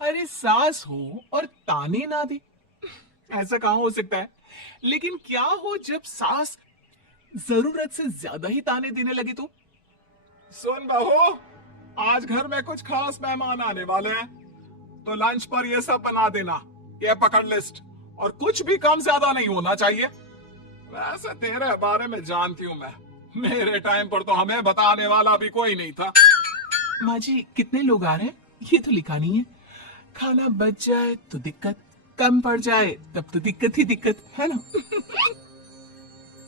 अरे सास हो और ताने ना दे, ऐसा कहाँ हो सकता है। लेकिन क्या हो जब सास जरूरत से ज्यादा ही ताने देने लगे तो? सुन बहू, आज घर में कुछ खास मेहमान आने वाले हैं, तो लंच पर ये सब बना देना। ये पकड़ लिस्ट, और कुछ भी कम ज्यादा नहीं होना चाहिए। वैसे तेरे बारे में जानती हूँ मैं, मेरे टाइम पर तो हमें बताने वाला भी कोई नहीं था। माँ जी कितने लोग आ रहे हैं ये तो लिखा नहीं है। खाना बच जाए तो दिक्कत, कम पड़ जाए तब तो दिक्कत ही दिक्कत है ना।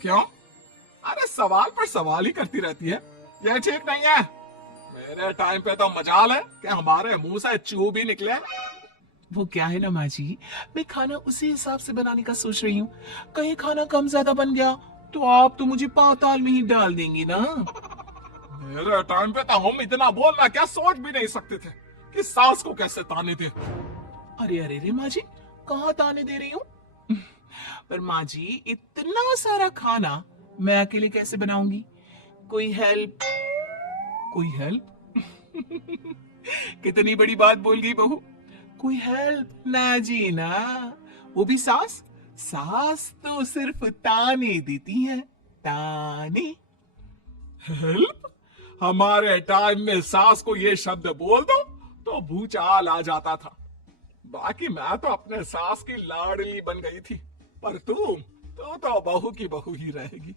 क्यों? अरे सवाल पर सवाल ही करती रहती है, ये ठीक नहीं है। मेरे टाइम पे तो मजाल है कि हमारे मुंह से चू भी निकले। वो क्या है ना माँ जी, मैं खाना उसी हिसाब से बनाने का सोच रही हूँ। कहीं खाना कम ज्यादा बन गया तो आप तो मुझे पाताल में ही डाल देंगी ना। मेरे टाइम पे तो हम इतना बोलना क्या सोच भी नहीं सकते थे कि सास को कैसे ताने दे। अरे अरे रे माँ जी, कहाँ ताने दे रही हूँ। पर माँ जी इतना सारा खाना मैं अकेले कैसे बनाऊंगी? कोई हेल्प, कोई हेल्प। कितनी बड़ी बात बोल गई बहू। कोई हेल्प ना जी ना, वो भी सास। सास तो सिर्फ ताने देती है, ताने। हेल्प? हमारे टाइम में सास को ये शब्द बोल दो तो भूचाल आ जाता था। बाकी मैं तो अपने सास की लाडली बन गई थी, पर तू तो बहू की बहू ही रहेगी।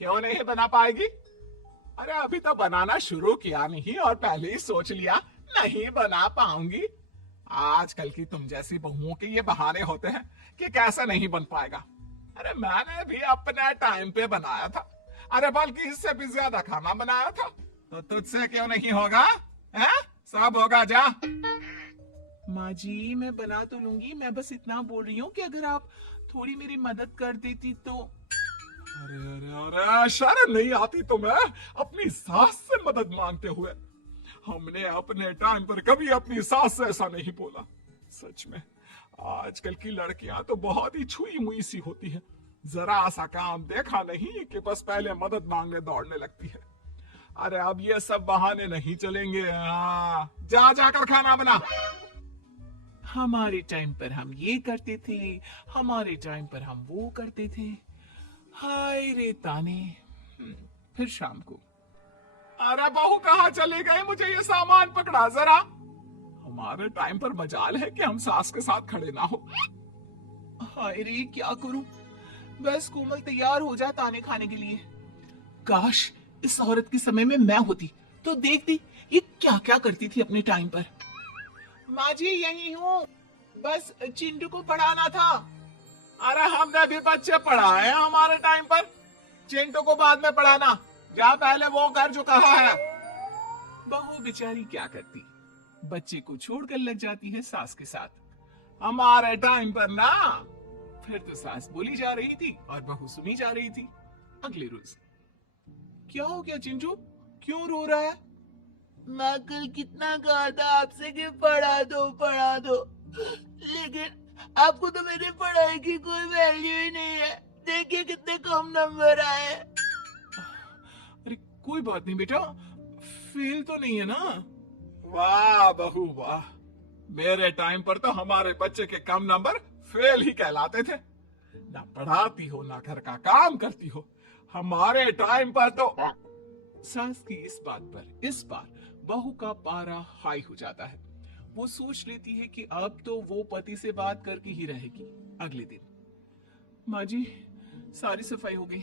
क्यों नहीं बना पाएगी? अरे अभी तो बनाना शुरू किया नहीं और पहले ही सोच लिया नहीं बना पाऊंगी। आजकल की तुम जैसी बहुओं के ये बहाने होते हैं कि कैसे नहीं बन पाएगा। अरे मैंने भी अपने टाइम पे बनाया था, अरे बल्कि इससे भी ज्यादा खाना बनाया था, तो तुझसे क्यों नहीं होगा? है? सब होगा जा। माँ जी मैं बना तो लूंगी, मैं बस इतना बोल रही हूँ कि अगर आप थोड़ी मेरी मदद कर देती तो। अरे अरे अरे, शर्म नहीं आती तुम्हें अपनी सास से मदद मांगते हुए? हमने अपने टाइम पर कभी अपनी सास से ऐसा नहीं बोला। सच में आजकल की लड़कियां तो बहुत ही छुई मुई सी होती है। जरा सा काम देखा नहीं कि बस पहले मदद मांगने दौड़ने लगती है। अरे अब ये सब बहाने नहीं चलेंगे। जा जाकर खाना बना। हमारे टाइम पर हम ये करते थे, हमारे टाइम पर हम वो करते थे। हाय रे ताने। फिर शाम को। अरे बहू कहाँ चले गए? मुझे ये सामान पकड़ा जरा। हमारे टाइम पर मजाल है कि हम सास के साथ खड़े ना हो। हाय रे क्या करूं। बस कोमल तैयार हो जा ताने खाने के लिए। काश इस औरत के समय में मैं होती तो देखती ये क्या क्या करती थी अपने टाइम पर। माँ जी यही हूँ, बस चिंटू को पढ़ाना था। अरे हमने भी बच्चे पढ़ाए हैं हमारे टाइम पर, चिंटू को बाद में पढ़ाना। जा पहले वो कर जो कहा है। बहू बेचारी क्या करती, बच्चे को छोड़कर लग जाती है सास के साथ। हमारे टाइम पर ना। फिर तो सास बोली जा रही थी और बहू सुनी जा रही थी। अगले रोज। क्या हो गया चिंटू, क्यों रो रहा है? मैं कल कितना कहा था आपसे कि पढ़ा दो, लेकिन आपको तो मेरी पढ़ाई की कोई वैल्यू ही नहीं है। देखिए कितने कम नंबर आए। अरे कोई बात नहीं बेटा, फेल तो नहीं है ना। वाह बहू वाह, मेरे टाइम पर तो हमारे बच्चे के कम नंबर फेल ही कहलाते थे। ना पढ़ाती हो ना घर का काम करती हो। हमारे टाइम पर तो। सास की इस बात पर इस बार बहू का पारा हाई हो जाता है। वो सोच लेती है कि अब तो वो पति से बात करके ही रहेगी। अगले दिन। माँ जी सारी सफाई हो गई,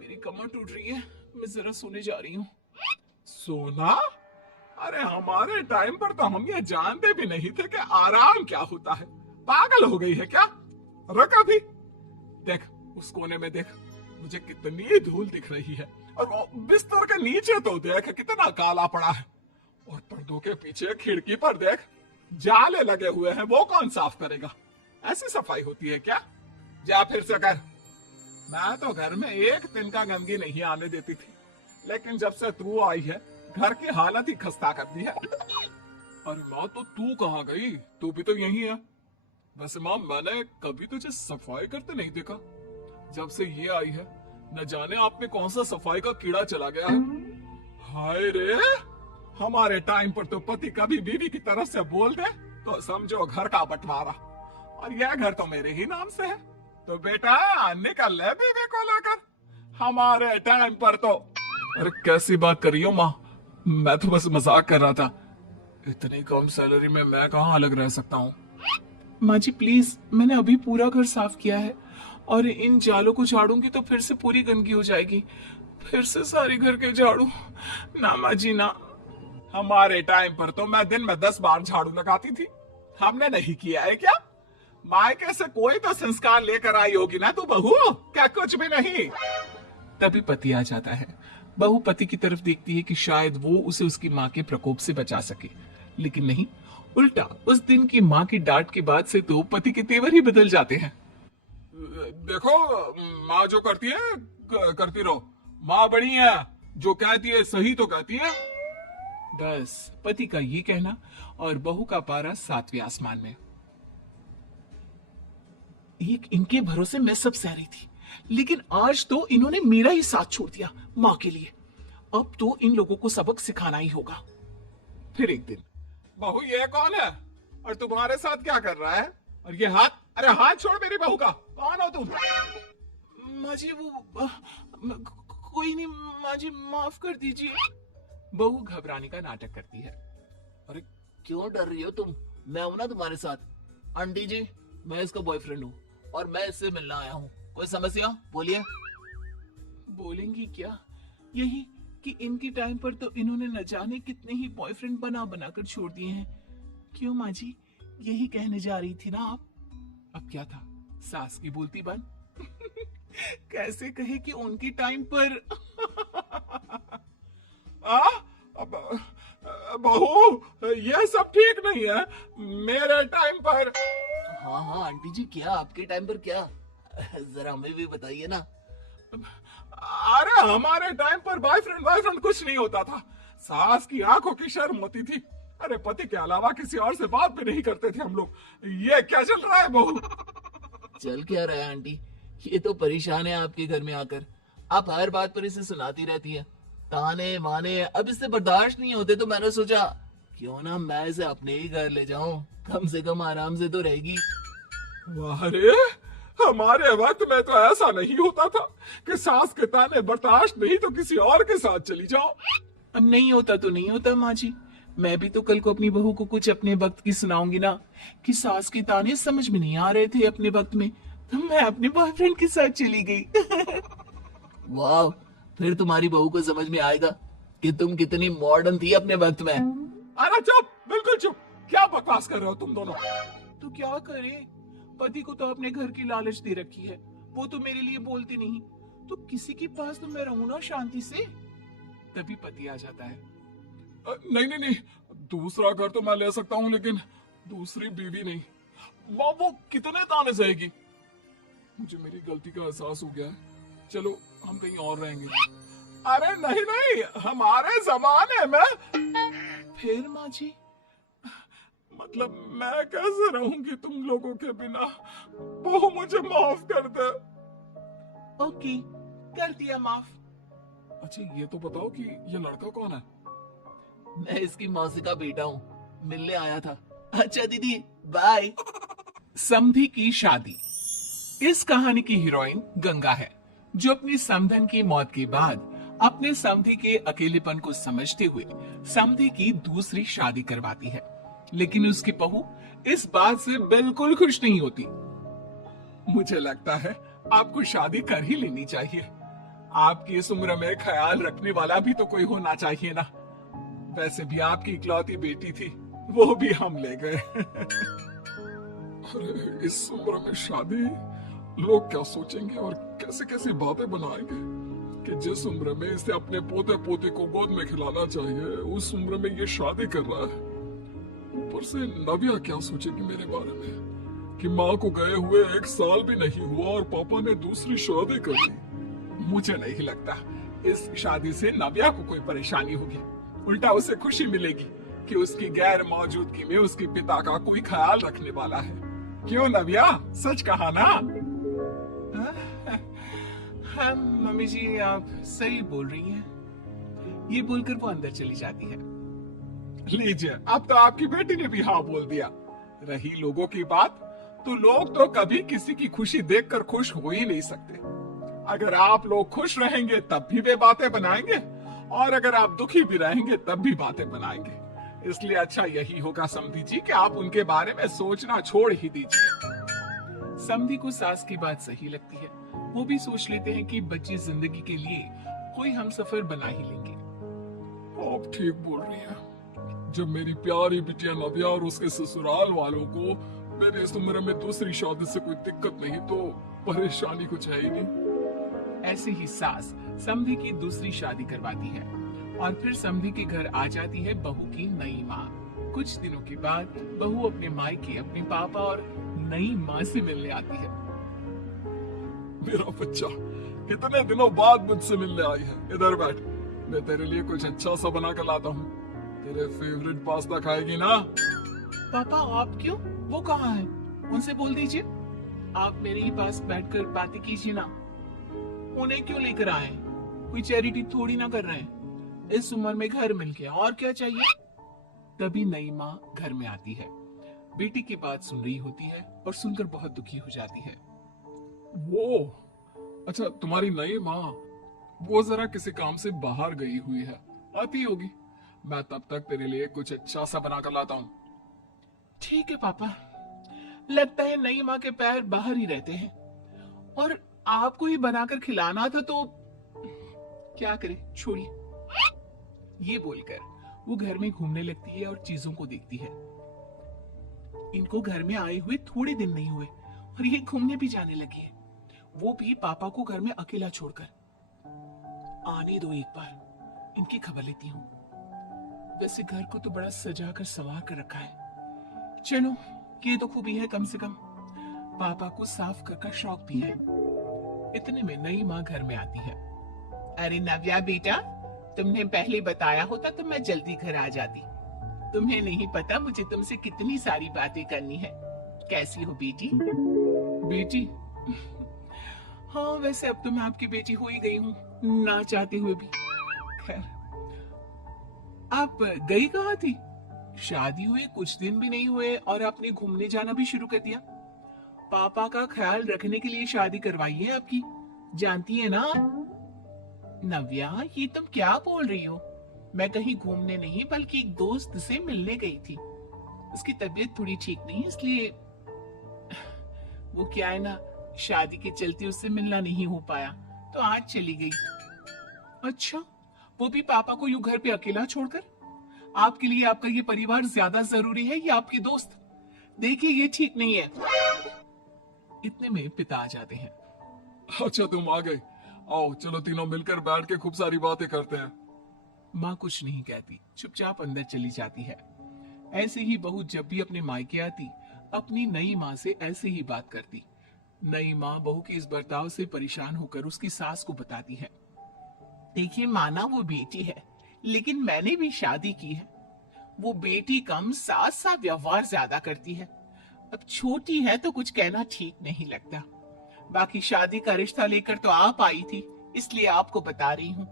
मेरी कमर टूट रही है, मैं जरा सोने जा रही हूँ। सोना? अरे हमारे टाइम पर तो हम ये जानते भी नहीं थे कि आराम क्या होता है। पागल हो गई है क्या? रुक अभी। देख उस कोने में देख, मुझे कितनी धूल दिख रही है। और वो बिस्तर के नीचे तो देख कितना काला पड़ा है। और पर्दों के पीछे खिड़की पर देख जाले लगे हुए हैं, वो कौन साफ करेगा? ऐसी सफाई होती है क्या? जा फिर से कर। मैं तो घर में एक दिन का गंदगी नहीं आने देती थी, लेकिन जब से तू आई है घर की हालत ही खस्ता कर दी है। अरे माँ तो तू कहाँ गई? तू भी तो यही है। वैसे माँ मैंने कभी तुझे सफाई करते नहीं देखा। जब से ये आई है न जाने आप में कौन सा सफाई का कीड़ा चला गया है। हाय रे, हमारे टाइम पर तो पति कभी बीवी की तरफ से बोल दे तो समझो घर का बंटवारा, और यह घर तो मेरे ही नाम से है। तो बेटा निकल ले बीवी को लेकर। हमारे टाइम पर तो। अरे कैसी बात कर रही हो माँ, मैं तो बस मजाक कर रहा था। इतनी कम सैलरी में मैं कहाँ अलग रह सकता हूँ। माँ जी प्लीज, मैंने अभी पूरा घर साफ किया है और इन जालों को झाड़ूंगी तो फिर से पूरी गंदगी हो जाएगी, फिर से सारे घर के झाड़ू। ना माँ जी ना। हमारे टाइम पर तो मैं दिन में 10 बार झाड़ू लगाती थी, हमने नहीं किया है क्या? मायके से कोई तो संस्कार लेकर आई होगी ना तू बहू, क्या कुछ भी नहीं? तभी पति आ जाता है। बहू पति की तरफ देखती है कि शायद वो उसे उसकी माँ के प्रकोप से बचा सके, लेकिन नहीं, उल्टा उस दिन की माँ की डांट के बाद से तो पति के तेवर ही बदल जाते हैं। देखो माँ जो करती है करती रहो, माँ बड़ी है, जो कहती है सही तो कहती है। बस पति का ये कहना और बहू का पारा 7वें आसमान में। एक इनके भरोसे मैं सब सह रही थी, लेकिन आज तो इन्होंने मेरा ही साथ छोड़ दिया माँ के लिए। अब तो इन लोगों को सबक सिखाना ही होगा। फिर एक दिन, बहू ये कौन है और तुम्हारे साथ क्या कर रहा है? और ये हाथ, अरे हाथ छोड़ मेरी बहू का, कौन हो तुम? माँ जी वो कोई नहीं माँ जी, माफ कर दीजिए। बहू घबराने का नाटक करती है। अरे क्यों डर रही हो तुम? मैं हूं ना तुम्हारे साथ। आंटी जी, मैं इसका बॉयफ्रेंड हूँ और मैं इससे मिलना आया हूँ। कोई समस्या? बोलिए। बोलेंगी क्या? यही कि इनके टाइम पर तो इन्होंने न जाने कितने ही बॉयफ्रेंड बना बनाकर छोड़ दिए हैं। क्यों माँ जी, यही कहने जा रही थी ना आप? अब क्या था, सास की बोलती बंद। कैसे कहे कि उनकी टाइम पर। बहू ये सब ठीक नहीं है। मेरे टाइम पर। हाँ हाँ आंटी जी, क्या आपके टाइम पर क्या? जरा हमें भी बताइए ना। अरे हमारे टाइम पर बॉयफ्रेंड कुछ नहीं होता था। सास की आंखों की शर्म होती थी। अरे पति के अलावा किसी और से बात भी नहीं करते थे हम लोग। ये क्या चल रहा है बहू? चल क्या रहा है आंटी? ये तो परेशान है आपके घर में आकर। आप हर बात पर इसे सुनाती रहती है, ताने माने। अब इससे बर्दाश्त नहीं होते तो मैंने सोचा क्यों ना मैं इसे अपने ही घर ले जाऊं, कम से कम आराम से तो रहेगी। अरे हमारे वक्त में तो ऐसा नहीं होता था कि सास के ताने बर्दाश्त नहीं तो किसी और के साथ चली जाओ। अब नहीं होता तो नहीं होता माँ जी। मैं भी तो कल को अपनी बहू को कुछ अपने वक्त की सुनाऊंगी ना, कि सास के ताने समझ में नहीं आ रहे थे अपने वक्त में, तो मैं अपने बॉयफ्रेंड के साथ चली गई। वाह, फिर तुम्हारी बहू को समझ में आएगा कि तुम कितनी मॉडर्न थी अपने वक्त में। अरे चुप, बिल्कुल चुप। क्या बकवास कर रहे हो तुम दोनों? तो क्या करे, पति को तो अपने घर की लालच दे रखी है, वो तो मेरे लिए बोलती नहीं, तो किसी के पास तो मैं रहूं ना शांति से। तभी पति आ जाता है। नहीं, दूसरा घर तो मैं ले सकता हूँ, लेकिन दूसरी बीवी नहीं। माँ वो कितने ताने सहेगी? मुझे मेरी गलती का एहसास हो गया है, चलो हम कहीं और रहेंगे। अरे नहीं, हमारे जमाने में। फिर माँ जी? मतलब मैं कैसे रहूंगी तुम लोगों के बिना? वो मुझे माफ कर दे। ओके, कर दिया माफ। अच्छा ये तो बताओ कि ये लड़का कौन है? मैं इसकी मौसी का बेटा हूँ, मिलने आया था। अच्छा दीदी, बाय। समधी की शादी। इस कहानी की हीरोइन गंगा है, जो अपनी समधन की मौत के बाद अपने समधी के अकेलेपन को समझते हुए समधी की दूसरी शादी करवाती है। लेकिन उसकी बहू इस बात से बिल्कुल खुश नहीं होती। मुझे लगता है आपको शादी कर ही लेनी चाहिए। आपकी इस उम्र में ख्याल रखने वाला भी तो कोई होना चाहिए ना। वैसे भी आपकी इकलौती बेटी थी, वो भी हम ले गए। अरे इस उम्र में शादी, लोग क्या सोचेंगे और कैसे कैसे बातें बनाएंगे कि जिस उम्र में इसे अपने पोते पोते को गोद में खिलाना चाहिए, उस उम्र में ये शादी कर रहा है। ऊपर से नव्या क्या सोचेगी मेरे बारे में कि माँ को गए हुए 1 साल भी नहीं हुआ और पापा ने दूसरी शादी कर दी। मुझे नहीं लगता इस शादी से नव्या को कोई परेशानी होगी, उल्टा उसे खुशी मिलेगी कि उसकी गैर मौजूदगी में उसके पिता का कोई ख्याल रखने वाला है। क्यों नव्या, सच कहा ना? हाँ मम्मी जी, आप सही बोल रही हैं। ये बोलकर वो अंदर चली जाती है। लीजिए, अब तो आपकी बेटी ने भी हाँ बोल दिया। रही लोगों की बात, तो लोग तो कभी किसी की खुशी देखकर खुश हो ही नहीं सकते। अगर आप लोग खुश रहेंगे तब भी वे बातें बनाएंगे, और अगर आप दुखी भी रहेंगे तब भी बातें बनाएंगे। इसलिए अच्छा यही होगा समधी जी कि आप उनके बारे में सोचना छोड़ ही दीजिए। समधी को सास की बात सही लगती है। वो भी सोच लेते हैं कि बच्ची जिंदगी के लिए कोई हम सफर बना ही लेंगे। आप ठीक बोल रही हैं। जब मेरी प्यारी बिटिया नव्या और उसके ससुराल वालों को मेरे इस उम्र में दूसरी शादी से कोई दिक्कत नहीं, तो परेशानी कुछ है ही नहीं। ऐसे ही सास समधी की दूसरी शादी करवाती है और फिर समधी के घर आ जाती है बहू की नई माँ। कुछ दिनों के बाद बहू अपने मायके अपने पापा और नई माँ से मिलने आती है। मेरा बच्चा कितने दिनों बाद मुझसे मिलने आई है। इधर बैठ, मैं तेरे लिए कुछ अच्छा सा बना कर लाता हूँ। तेरे फेवरेट पास्ता खाएगी ना? पापा आप क्यों? वो कहाँ है? उनसे बोल दीजिए आप मेरे ही पास बैठकर बातें कीजिए ना। उन्हें क्यों लेकर आए? कोई चैरिटी थोड़ी ना कर रहे हैं। इस उम्र में घर मिल गया, और क्या चाहिए? तभी नई माँ घर में आती है। बेटी की बात सुन रही होती है और सुनकर बहुत दुखी हो जाती है। वो अच्छा, तुम्हारी नई माँ वो जरा किसी काम से बाहर गई हुई है, आती होगी। मैं तब तक तेरे लिए कुछ अच्छा सा बना कर लाता हूँ। ठीक है पापा। लगता है नई माँ के पैर बाहर ही रहते हैं और आपको ही बनाकर खिलाना था, तो क्या करे, छोड़िए। ये बोलकर वो घर में घूमने लगती है और चीजों को देखती है। इनको घर में आए हुए थोड़े दिन नहीं हुए और ये घूमने भी जाने लगी है, वो भी पापा को घर में अकेला छोड़कर। आने दो, एक बार इनकी खबर लेती हूँ। वैसे घर को तो बड़ा सजा कर संवार कर रखा है। चलो, ये तो खूबी है, कम से कम पापा को साफ कर शौक भी है। इतने में नई माँ घर में आती है। अरे नव्या बेटा, तुमने पहले बताया होता तो मैं जल्दी घर आ जाती। तुम्हें नहीं पता मुझे तुमसे कितनी सारी बातें करनी है। कैसी हो बेटी? बेटी? हाँ, वैसे अब तो मैं आपकी बेटी हो ही गई हूँ, ना चाहते हुए भी। खैर, आप गई कहाँ थी? शादी हुए कुछ दिन भी नहीं हुए और आपने घूमने जाना भी शुरू कर दिया। पापा का ख्याल रखने के लिए शादी करवाई है आपकी, जानती है ना? नव्या, ये तुम क्या बोल रही हो? मैं कहीं घूमने नहीं बल्कि एक दोस्त से मिलने गई थी। उसकी तबीयत थोड़ी ठीक नहीं, इसलिए वो क्या है ना, शादी के चलते उससे मिलना नहीं हो पाया, तो आज चली गई। अच्छा, वो भी पापा को यूं घर पे अकेला छोड़कर? आपके लिए आपका ये परिवार ज्यादा जरूरी है या आपके दोस्त? देखिए, ये ठीक नहीं है। इतने में पिता आ जाते हैं। अच्छा, तुम आ गए। आओ, चलो तीनों मिलकर बैठ के खूब सारी बातें करते हैं। माँ कुछ नहीं कहती, चुपचाप अंदर चली जाती है। ऐसे ही बहू जब भी अपने मायके आती, अपनी नई माँ से ऐसे ही बात करती। नई माँ बहू के इस बर्ताव से परेशान होकर उसकी सास को बताती है। देखिए माना, वो बेटी है, लेकिन मैंने भी शादी की है। वो बेटी कम, सास सा व्यवहार ज्यादा करती है। अब छोटी है तो कुछ कहना ठीक नहीं लगता। बाकी शादी का रिश्ता लेकर तो आप आई थी, इसलिए आपको बता रही हूँ।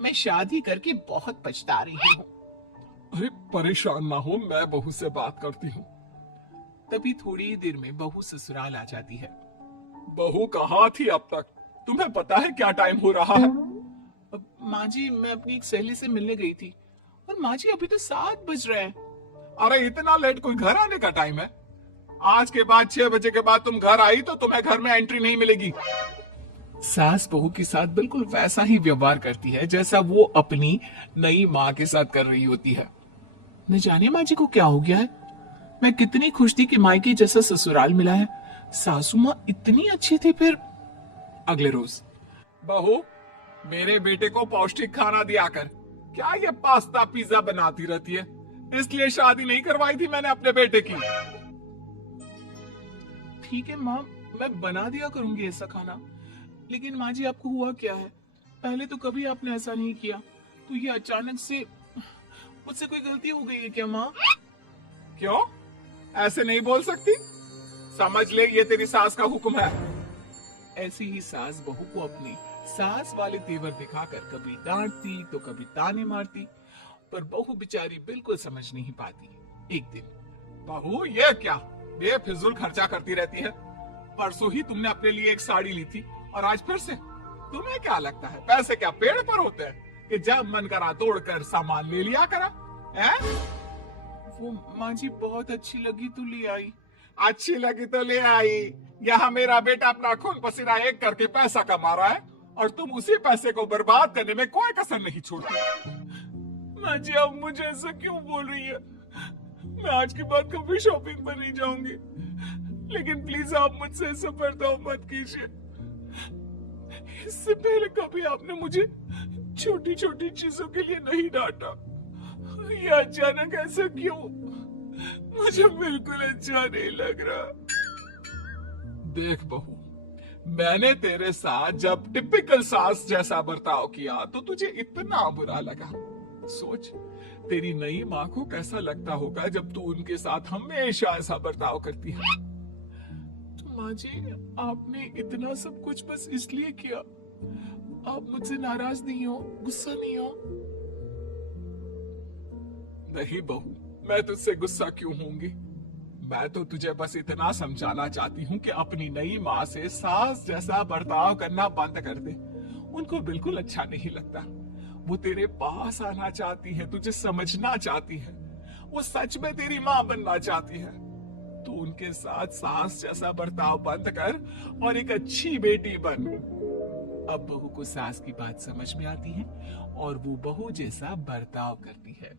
मैं शादी करके बहुत पछता रही हूँ। अरे परेशान ना हो, मैं बहू से बात करती हूँ। तभी थोड़ी ही देर में बहू ससुराल आ जाती है। बहू कहाँ थी अब तक? तुम्हें पता है क्या टाइम हो रहा है? माँ जी, मैं अपनी एक सहेली से मिलने गई थी और माँ जी अभी तो 7 बज रहे हैं। अरे इतना लेट कोई घर आने का टाइम है? आज के बाद 6 बजे के बाद तुम घर आई तो तुम्हें घर में एंट्री नहीं मिलेगी। सास बहू के साथ बिल्कुल वैसा ही व्यवहार करती है जैसा वो अपनी नई माँ के साथ कर रही होती है। न जाने माँ जी को क्या हो गया है। मैं कितनी खुश थी कि मायके जैसा ससुराल मिला है। सासू माँ इतनी अच्छी थी। फिर अगले रोज, बहू, मेरे बेटे को पौष्टिक खाना दिया कर। क्या ये पास्ता पिज्जा बनाती रहती है? इसलिए शादी नहीं करवाई थी मैंने अपने बेटे की। ठीक है माँ, मैं बना दिया करूंगी ऐसा खाना। लेकिन माँ जी, आपको हुआ क्या है? पहले तो कभी आपने ऐसा नहीं किया, तो ये अचानक से मुझसे कोई गलती हो गई है क्या माँ? क्यों? ऐसे नहीं बोल सकती। समझ ले, ये तेरी सास का हुक्म है। ऐसी ही सास बहू को अपने सास वाले तेवर दिखाकर कभी डांटती तो कभी ताने मारती। पर बहू बेचारी बिल्कुल समझ नहीं पाती। एक दिन बहू ये क्या बेफिजूल खर्चा करती रहती है? परसों ही तुमने अपने लिए एक साड़ी ली थी और आज फिर से। तुम्हें क्या लगता है पैसे क्या पेड़ पर होते हैं कि जब मन करा तोड़कर सामान ले लिया करा? हैं? वो माँ जी बहुत अच्छी लगी तो ले आई। अच्छी लगी तो ले आई। यहाँ मेरा बेटा अपना खून पसीना एक करके पैसा कमा रहा है और तुम उसी पैसे को बर्बाद करने में कोई कसर नहीं छोड़ती। माँ जी आप मुझे ऐसा क्यों बोल रही है? मैं आज के बाद कभी शॉपिंग पर नहीं जाऊंगी, लेकिन प्लीज आप मुझसे ऐसा बर्ताव मत कीजिए। इससे पहले कभी आपने मुझे छोटी छोटी चीजों के लिए नहीं डांटा, ये अचानक ऐसा क्यों? मुझे बिल्कुल अच्छा नहीं लग रहा। देख बहू, मैंने तेरे साथ जब टिपिकल सास जैसा बर्ताव किया तो तुझे इतना बुरा लगा। सोच तेरी नई माँ को कैसा लगता होगा जब तू उनके साथ हमेशा ऐसा बर्ताव करती है। तो माँ जी आपने इतना सब कुछ बस इसलिए किया? आप मुझसे नाराज नहीं हो, गुस्सा नहीं हो? नहीं बहू, मैं तुझसे गुस्सा क्यों होंगी? मैं तो तुझे बस इतना समझाना चाहती हूँ कि अपनी नई माँ से सास जैसा बर्ताव करना बंद कर दे। उनको बिल्कुल अच्छा नहीं लगता। वो तेरे पास आना चाहती है, तुझे समझना चाहती है, वो सच में तेरी माँ बनना चाहती है। तू उनके साथ सास जैसा बर्ताव बंद कर और एक अच्छी बेटी बन। अब बहू को सास की बात समझ में आती है और वो बहू जैसा बर्ताव करती है।